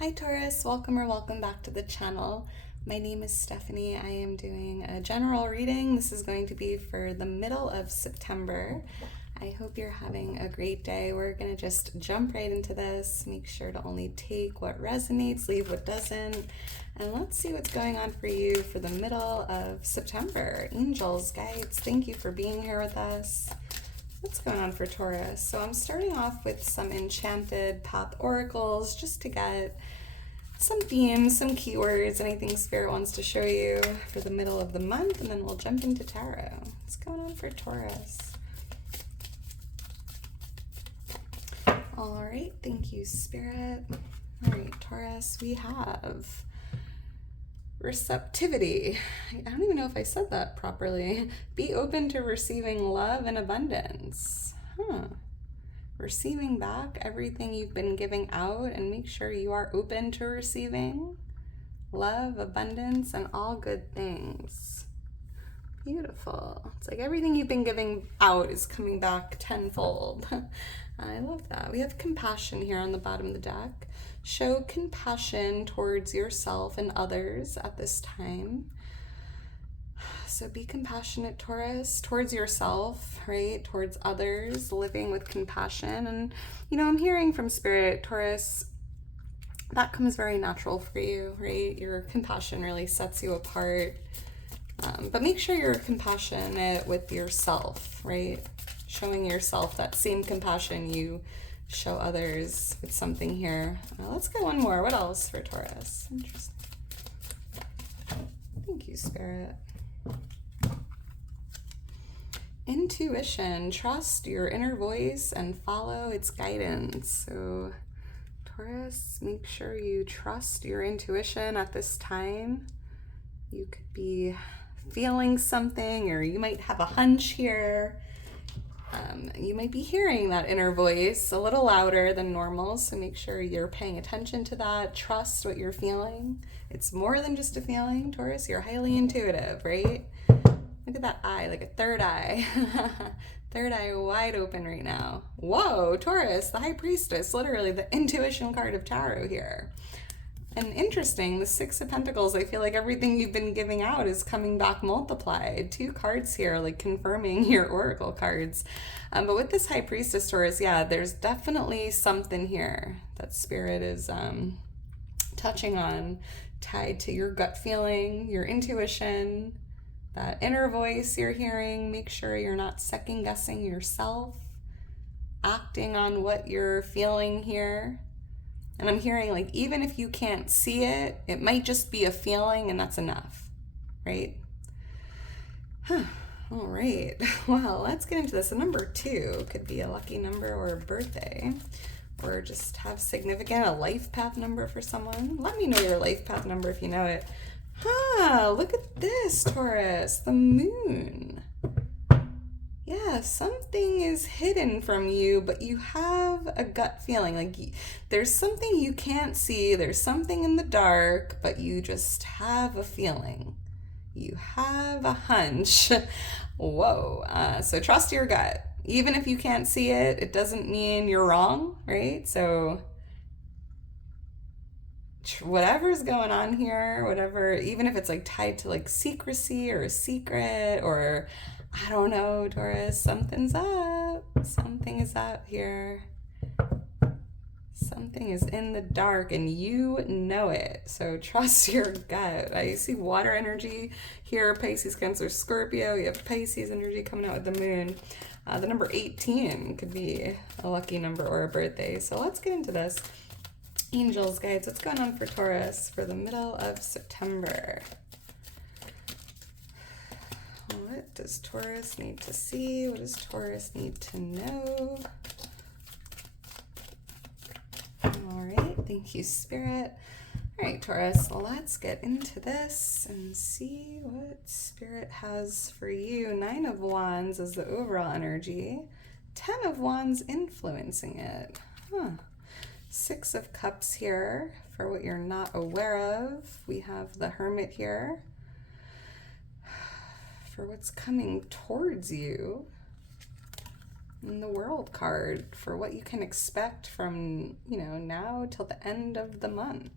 Hi Taurus, welcome or welcome back to the channel. My name is Stephanie. I am doing a general reading. This is going to be for the middle of September. I hope you're having a great day. We're going to just jump right into this. Make sure to only take what resonates, leave what doesn't. And let's see what's going on for you for the middle of September. Angels, guides, thank you for being here with us. What's going on for Taurus? So I'm starting off with some enchanted path oracles just to get some themes, some keywords, anything Spirit wants to show you for the middle of the month, and then we'll jump into tarot. What's going on for Taurus? All right, thank you, Spirit. All right, Taurus, we have receptivity. I don't even know if I said that properly. Be open to receiving love and abundance. Receiving back everything you've been giving out, and make sure you are open to receiving love, abundance, and all good things. Beautiful. It's like everything you've been giving out is coming back tenfold. I love that. We have compassion here on the bottom of the deck. Show compassion towards yourself and others at this time. So be compassionate, Taurus, towards yourself, right? Towards others, living with compassion. And, you know, I'm hearing from Spirit, Taurus, that comes very natural for you, right? Your compassion really sets you apart. But make sure you're compassionate with yourself, right? Showing yourself that same compassion you show others with something here. Let's get one more. What else for Taurus? Interesting. Thank you, Spirit. Intuition. Trust your inner voice and follow its guidance. So, Taurus, make sure you trust your intuition at this time. You could be feeling something, or you might have a hunch here. You might be hearing that inner voice a little louder than normal, so make sure you're paying attention to that. Trust what you're feeling. It's more than just a feeling, Taurus. You're highly intuitive, right? Look at that eye, like a third eye. Third eye wide open right now. Whoa, Taurus, the High Priestess, literally the intuition card of tarot here. And interesting, the Six of Pentacles, I feel like everything you've been giving out is coming back multiplied. 2 cards here, like confirming your oracle cards. But with this High Priestess, Taurus, yeah, there's definitely something here that Spirit is touching on, tied to your gut feeling, your intuition, that inner voice you're hearing. Make sure you're not second guessing yourself, acting on what you're feeling here. And I'm hearing, like, even if you can't see it, it might just be a feeling, and that's enough, right? All right. Well, let's get into this. A number 2 could be a lucky number or a birthday, or just have significant, a life path number for someone. Let me know your life path number if you know it. Look at this, Taurus, the moon. Yeah, something is hidden from you, but you have a gut feeling. Like there's something you can't see, there's something in the dark, but you just have a feeling. You have a hunch. Whoa. So trust your gut. Even if you can't see it, it doesn't mean you're wrong, right? So whatever's going on here, whatever, even if it's like tied to like secrecy or a secret, or I don't know, Taurus, something's up. Something is up here. Something is in the dark and you know it. So trust your gut. I see water energy here, Pisces, Cancer, Scorpio. You have Pisces energy coming out with the moon. The number 18 could be a lucky number or a birthday. So let's get into this. Angels, guides, what's going on for Taurus for the middle of September? What does Taurus need to see? What does Taurus need to know? All right, thank you, Spirit. All right, Taurus, let's get into this and see what Spirit has for you. 9 of Wands is the overall energy. 10 of Wands influencing it. 6 of Cups here for what you're not aware of. We have the Hermit here for what's coming towards you. And the World card for what you can expect from, now till the end of the month.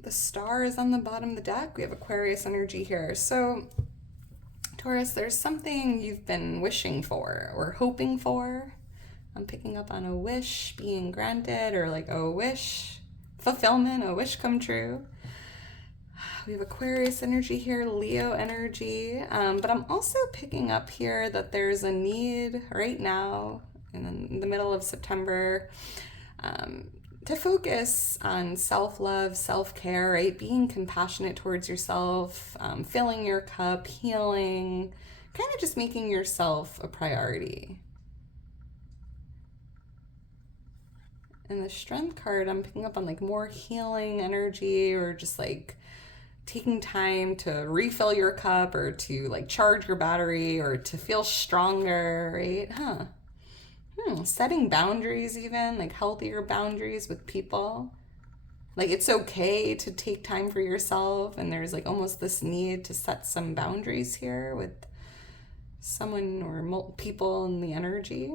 The star is on the bottom of the deck. We have Aquarius energy here. So, Taurus, there's something you've been wishing for or hoping for. I'm picking up on a wish being granted, or like a wish fulfillment, a wish come true. We have Aquarius energy here, Leo energy, but I'm also picking up here that there's a need right now in the middle of September to focus on self-love, self-care, right? Being compassionate towards yourself, filling your cup, healing, kind of just making yourself a priority. And the Strength card, I'm picking up on like more healing energy, or just like taking time to refill your cup, or to like charge your battery, or to feel stronger, right? Setting boundaries, even like healthier boundaries with people. Like it's okay to take time for yourself, and there's like almost this need to set some boundaries here with someone or people in the energy.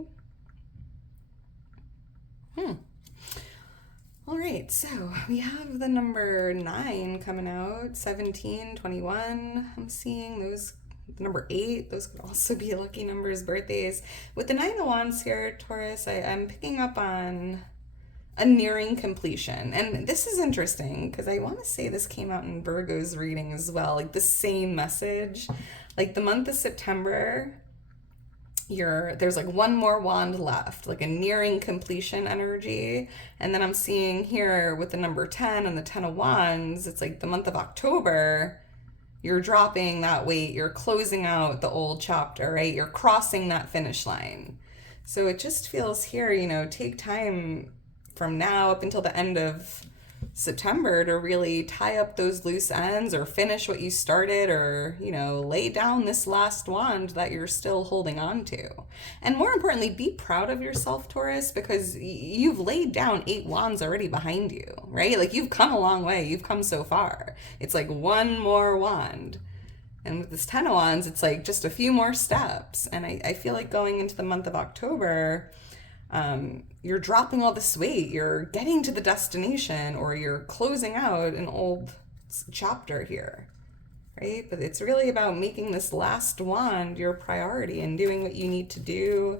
All right, so we have the number 9 coming out, 17, 21. I'm seeing those, the number 8, those could also be lucky numbers, birthdays. With the 9 of Wands here, Taurus, I'm picking up on a nearing completion. And this is interesting because I want to say this came out in Virgo's reading as well, like the same message. Like the month of September, there's like one more wand left, like a nearing completion energy. And then I'm seeing here with the number 10 and the 10 of Wands, it's like the month of October, you're dropping that weight, you're closing out the old chapter, right? You're crossing that finish line. So it just feels here, take time from now up until the end of September to really tie up those loose ends, or finish what you started, or lay down this last wand that you're still holding on to. And more importantly, be proud of yourself, Taurus, because you've laid down 8 wands already behind you, right? Like you've come a long way, you've come so far. It's like one more wand. And with this 10 of Wands, it's like just a few more steps. And I feel like going into the month of October, you're dropping all this weight, you're getting to the destination, or you're closing out an old chapter here, right? But it's really about making this last wand your priority and doing what you need to do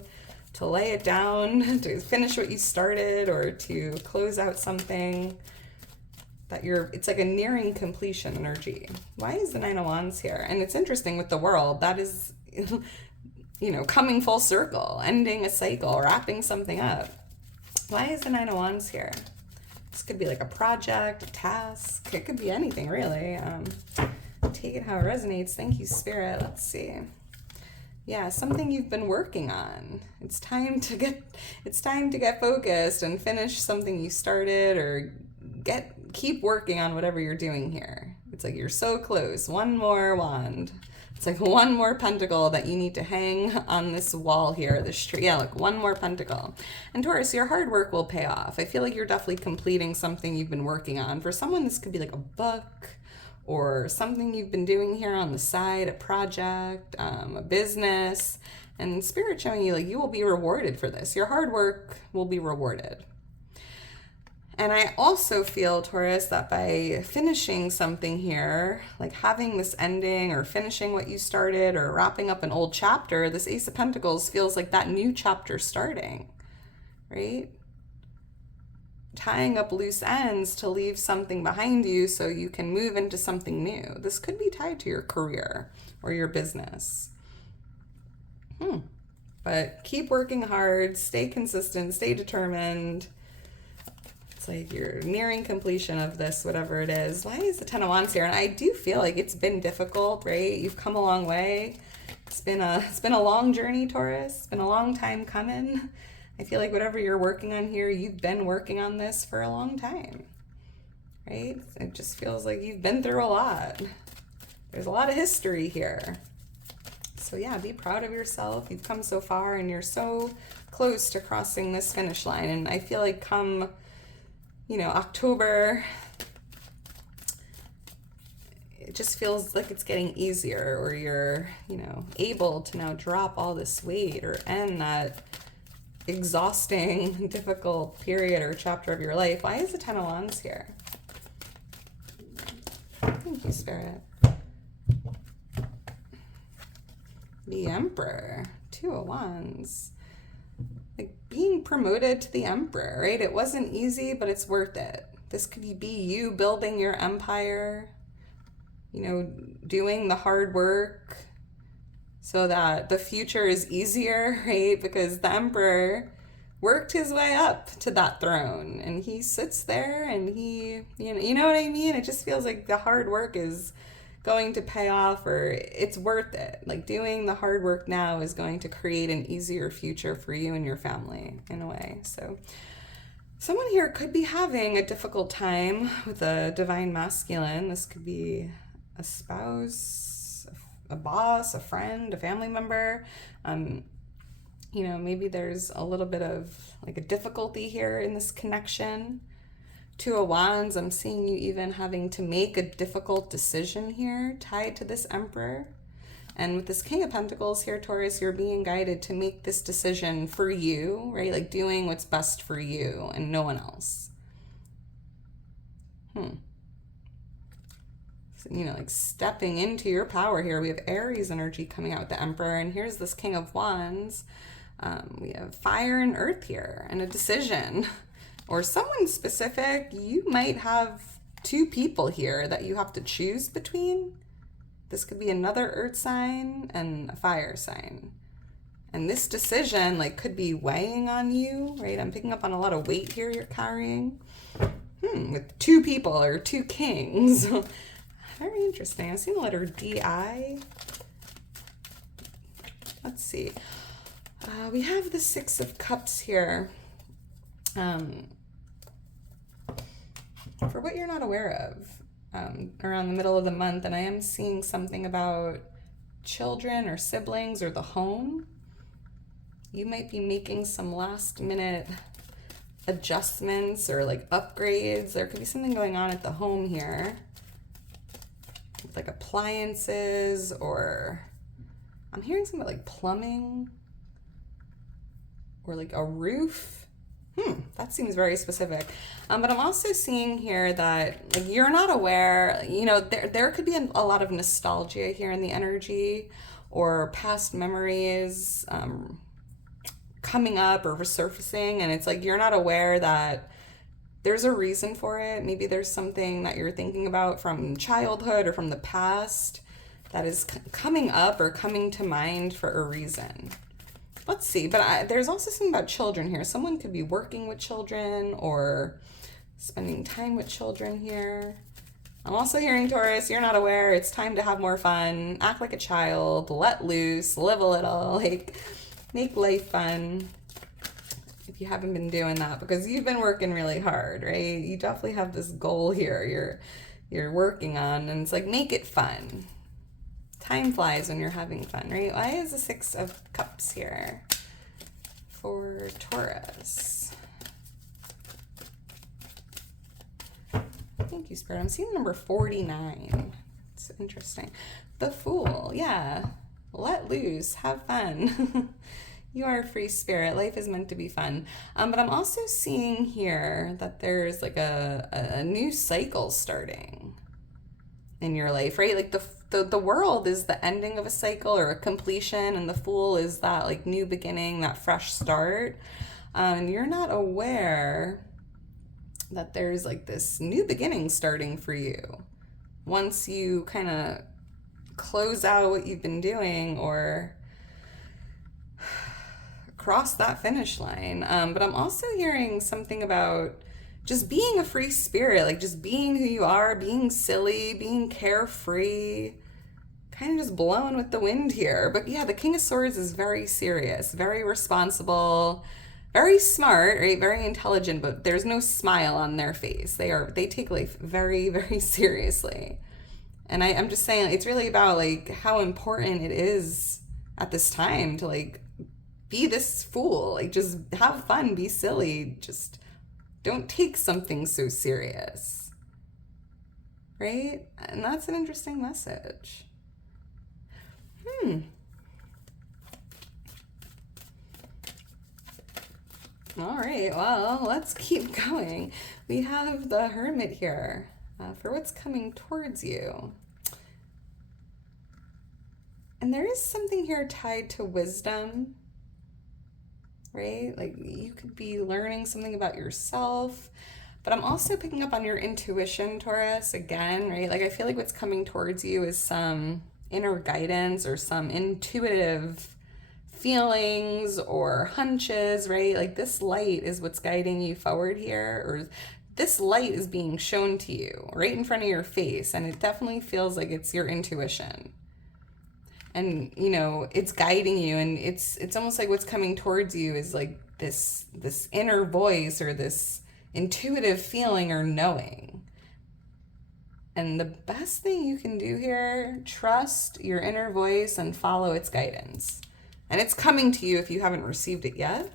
to lay it down, to finish what you started, or to close out something that it's like a nearing completion energy. Why is the 9 of Wands here? And it's interesting with the World, that is coming full circle, ending a cycle, wrapping something up. Why is the 9 of Wands here? This could be like a project, a task. It could be anything, really. Take it how it resonates. Thank you, Spirit. Let's see. Yeah, something you've been working on. It's time to get focused and finish something you started, or keep working on whatever you're doing here. It's like you're so close. One more wand. It's like one more pentacle that you need to hang on this wall here, this tree. Yeah, like one more pentacle. And Taurus, your hard work will pay off. I feel like you're definitely completing something you've been working on. For someone, this could be like a book, or something you've been doing here on the side, a project, a business. And Spirit showing you like you will be rewarded for this. Your hard work will be rewarded. And I also feel, Taurus, that by finishing something here, like having this ending, or finishing what you started, or wrapping up an old chapter, this Ace of Pentacles feels like that new chapter starting, right? Tying up loose ends to leave something behind you so you can move into something new. This could be tied to your career or your business. But keep working hard, stay consistent, stay determined. It's like you're nearing completion of this, whatever it is. Why is the 10 of Wands here? And I do feel like it's been difficult, right? You've come a long way. It's been a long journey, Taurus. It's been a long time coming. I feel like whatever you're working on here, you've been working on this for a long time, right? It just feels like you've been through a lot. There's a lot of history here. So yeah, be proud of yourself. You've come so far, and you're so close to crossing this finish line. And I feel like come October, it just feels like it's getting easier, or you're, able to now drop all this weight or end that exhausting, difficult period or chapter of your life. Why is the Ten of Wands here? Thank you, Spirit. The Emperor, Two of Wands. Like being promoted to the Emperor, right? It wasn't easy, but it's worth it. This could be you building your empire, doing the hard work so that the future is easier, right? Because the Emperor worked his way up to that throne, and he sits there and he, you know what I mean? It just feels like the hard work is going to pay off, or it's worth it. Like doing the hard work now is going to create an easier future for you and your family in a way. So someone here could be having a difficult time with a divine masculine. This could be a spouse, a boss, a friend, a family member. Maybe there's a little bit of like a difficulty here in this connection. Two of Wands, I'm seeing you even having to make a difficult decision here tied to this Emperor. And with this King of Pentacles here, Taurus, you're being guided to make this decision for you, right? Like doing what's best for you and no one else. So, like stepping into your power here. We have Aries energy coming out with the Emperor, and here's this King of Wands. We have fire and earth here, and a decision. Or someone specific, you might have two people here that you have to choose between. This could be another earth sign and a fire sign. And this decision could be weighing on you, right? I'm picking up on a lot of weight here you're carrying. With two people or two kings. Very interesting. I'm seeing the letter D-I. Let's see. We have the Six of Cups here. For what you're not aware of, around the middle of the month, and I am seeing something about children or siblings or the home. You might be making some last minute adjustments or upgrades. There could be something going on at the home here, with appliances, or I'm hearing something about plumbing or a roof. That seems very specific. But I'm also seeing here that you're not aware, there could be a lot of nostalgia here in the energy, or past memories coming up or resurfacing. And it's you're not aware that there's a reason for it. Maybe there's something that you're thinking about from childhood or from the past that is coming up or coming to mind for a reason. Let's see, but there's also something about children here. Someone could be working with children or spending time with children here. I'm also hearing, Taurus, you're not aware. It's time to have more fun. Act like a child. Let loose. Live a little. Make life fun. If you haven't been doing that, because you've been working really hard, right? You definitely have this goal here you're working on, and it's make it fun. Time flies when you're having fun, right? Why is the Six of Cups here for Taurus? Thank you, Spirit. I'm seeing number 49. It's interesting. The Fool. Yeah. Let loose. Have fun. You are a free spirit. Life is meant to be fun. But I'm also seeing here that there's a new cycle starting in your life, right? The world is the ending of a cycle or a completion, and the Fool is that new beginning, that fresh start. And you're not aware that there's this new beginning starting for you once you kind of close out what you've been doing or cross that finish line. But I'm also hearing something about just being a free spirit, just being who you are, being silly, being carefree, kind of just blowing with the wind here. But yeah, the King of Swords is very serious, very responsible, very smart, right? Very intelligent, but there's no smile on their face. They take life very, very seriously. And I'm just saying, it's really about how important it is at this time to be this fool, just have fun, be silly, just don't take something so serious, right? And that's an interesting message. All right, well, let's keep going. We have the Hermit here for what's coming towards you. And there is something here tied to wisdom, right? Like you could be learning something about yourself, but I'm also picking up on your intuition, Taurus, again, right? Like I feel like what's coming towards you is some inner guidance or some intuitive feelings or hunches, right? Like this light is what's guiding you forward here, or this light is being shown to you right in front of your face, and it definitely feels like it's your intuition. And you know, it's guiding you, and it's almost like what's coming towards you is like this inner voice or this intuitive feeling or knowing. And the best thing you can do here, trust your inner voice and follow its guidance. And it's coming to you if you haven't received it yet.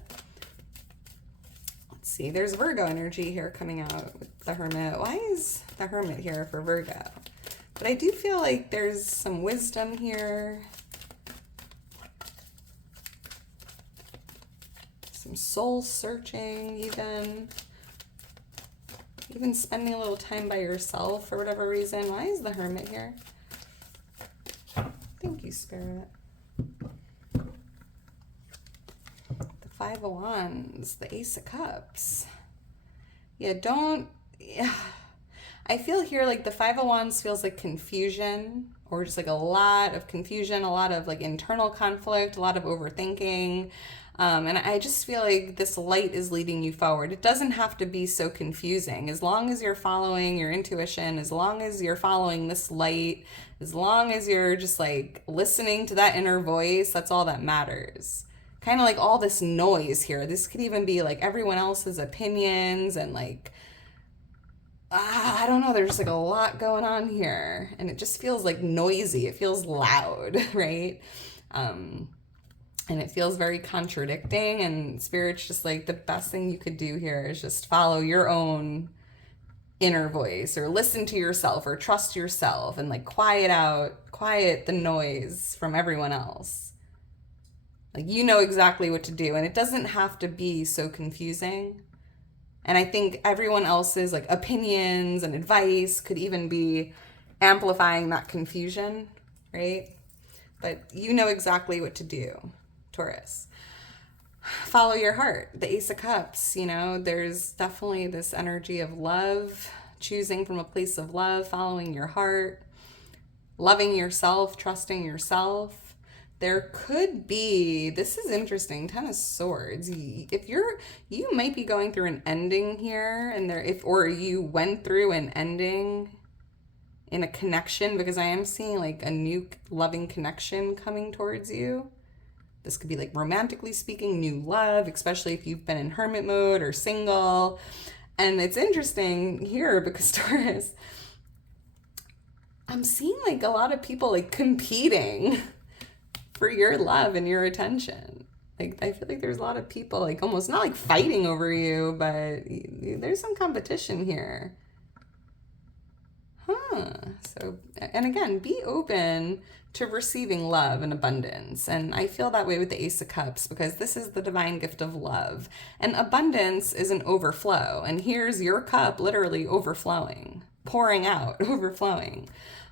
Let's see, there's Virgo energy here coming out with the Hermit. Why is the Hermit here for Virgo? But I do feel like there's some wisdom here. Some soul searching even spending a little time by yourself for whatever reason. Why is the Hermit here? Thank you, Spirit. The Five of Wands, the Ace of Cups. I feel here like the Five of Wands feels like confusion, or just like a lot of confusion, a lot of like internal conflict, a lot of overthinking. And I just feel like this light is leading you forward. It doesn't have to be so confusing. As long as you're following your intuition, as long as you're following this light, as long as you're just like listening to that inner voice, that's all that matters. Kind of like all this noise here. This could even be like everyone else's opinions and like, I don't know, there's like a lot going on here. And it just feels like noisy. It feels loud, right? And it feels very contradicting, and Spirit's just like the best thing you could do here is just follow your own inner voice, or listen to yourself, or trust yourself, and like quiet the noise from everyone else. Like you know exactly what to do, and it doesn't have to be so confusing. And I think everyone else's like opinions and advice could even be amplifying that confusion, right? But you know exactly what to do, Taurus. Follow your heart. The Ace of Cups, you know, there's definitely this energy of love, choosing from a place of love, following your heart, loving yourself, trusting yourself. There could be, this is interesting, Ten of Swords. If you might be going through an ending here, and or you went through an ending in a connection, because I am seeing like a new loving connection coming towards you. This could be like romantically speaking, new love, especially if you've been in hermit mode or single. And it's interesting here because Taurus, I'm seeing like a lot of people like competing for your love and your attention. Like I feel like there's a lot of people like almost not like fighting over you, but there's some competition here. So, and again, be open to receiving love and abundance. And I feel that way with the Ace of Cups, because this is the divine gift of love. And abundance is an overflow. And here's your cup literally overflowing, pouring out, overflowing.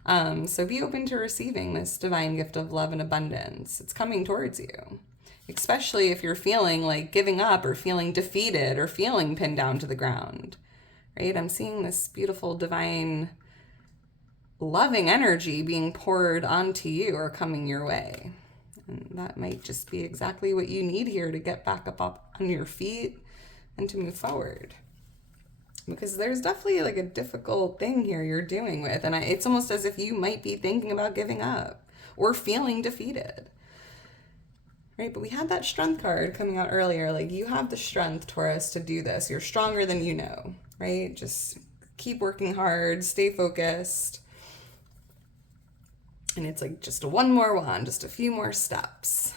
So be open to receiving this divine gift of love and abundance. It's coming towards you, especially if you're feeling like giving up, or feeling defeated, or feeling pinned down to the ground, right? I'm seeing this beautiful divine loving energy being poured onto you or coming your way. And that might just be exactly what you need here to get back up on your feet and to move forward. Because there's definitely like a difficult thing here you're dealing with. And it's almost as if you might be thinking about giving up or feeling defeated. Right? But we had that strength card coming out earlier. Like you have the strength, Taurus, to do this. You're stronger than you know, right? Just keep working hard, stay focused. And it's like just one more wand, just a few more steps.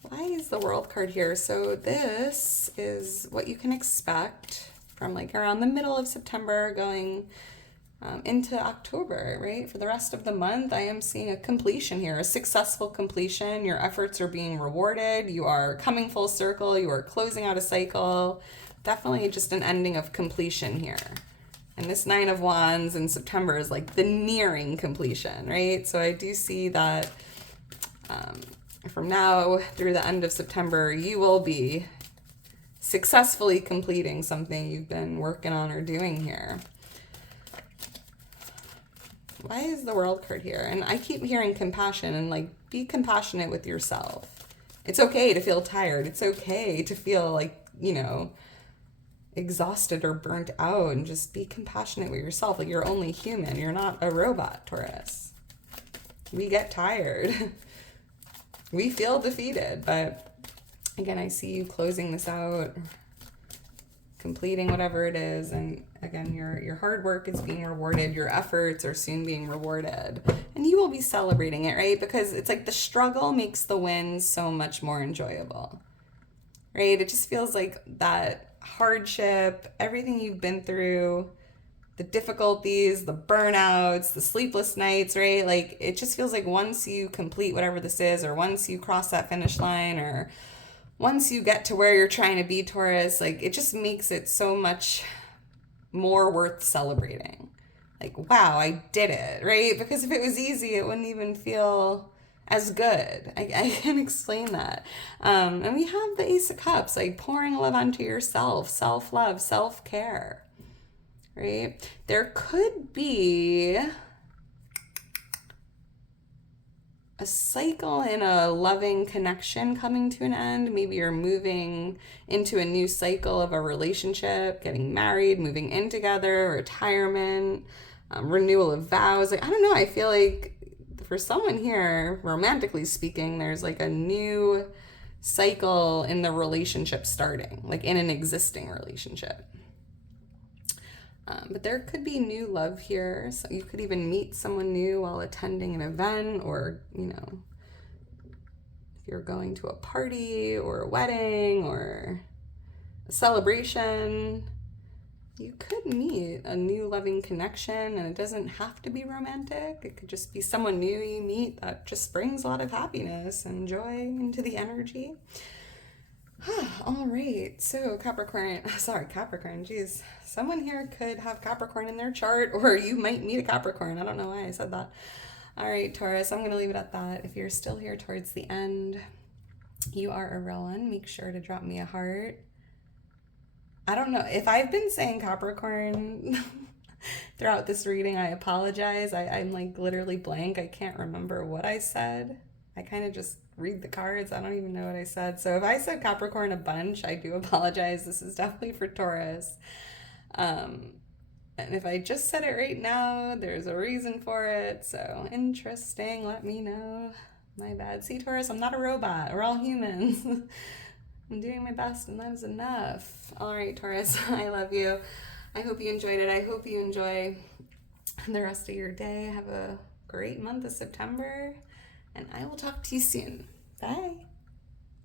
Why is the World card here? So this is what you can expect from like around the middle of September going into October, right? For the rest of the month, I am seeing a completion here, a successful completion. Your efforts are being rewarded. You are coming full circle. You are closing out a cycle. Definitely just an ending of completion here. And this Nine of Wands in September is like the nearing completion, right? So I do see that from now through the end of September, you will be successfully completing something you've been working on or doing here. Why is the World card here? And I keep hearing compassion, and like, be compassionate with yourself. It's okay to feel tired. It's okay to feel like, you know, exhausted or burnt out, and just be compassionate with yourself. Like, you're only human. You're not a robot, Taurus. We get tired. We feel defeated, but again, I see you closing this out, completing whatever it is, and again, your hard work is being rewarded. Your efforts are soon being rewarded, and you will be celebrating it, right? Because it's like the struggle makes the wins so much more enjoyable, right? It just feels like that hardship, everything you've been through, the difficulties, the burnouts, the sleepless nights, right? Like, it just feels like once you complete whatever this is, or once you cross that finish line, or once you get to where you're trying to be, Taurus, like, it just makes it so much more worth celebrating. Like, wow, I did it, right? Because if it was easy, it wouldn't even feel as good. I can't explain that. And we have the Ace of Cups, like pouring love onto yourself, self-love, self-care. Right? There could be a cycle in a loving connection coming to an end. Maybe you're moving into a new cycle of a relationship, getting married, moving in together, retirement, renewal of vows. Like, I don't know. I feel like for someone here, romantically speaking, there's like a new cycle in the relationship starting, like in an existing relationship. But there could be new love here. So you could even meet someone new while attending an event, or, you know, if you're going to a party or a wedding or a celebration, you could meet a new loving connection, and it doesn't have to be romantic. It could just be someone new you meet that just brings a lot of happiness and joy into the energy. All right, so Capricorn, geez. Someone here could have Capricorn in their chart, or you might meet a Capricorn. I don't know why I said that. All right, Taurus, I'm going to leave it at that. If you're still here towards the end, you are a real one. Make sure to drop me a heart. I don't know. If I've been saying Capricorn throughout this reading, I apologize. I'm like literally blank. I can't remember what I said. I kind of just read the cards. I don't even know what I said. So if I said Capricorn a bunch, I do apologize. This is definitely for Taurus. And if I just said it right now, there's a reason for it. So interesting. Let me know. My bad. See, Taurus, I'm not a robot. We're all humans. I'm doing my best, and that is enough. All right, Taurus, I love you. I hope you enjoyed it. I hope you enjoy the rest of your day. Have a great month of September. And I will talk to you soon. Bye.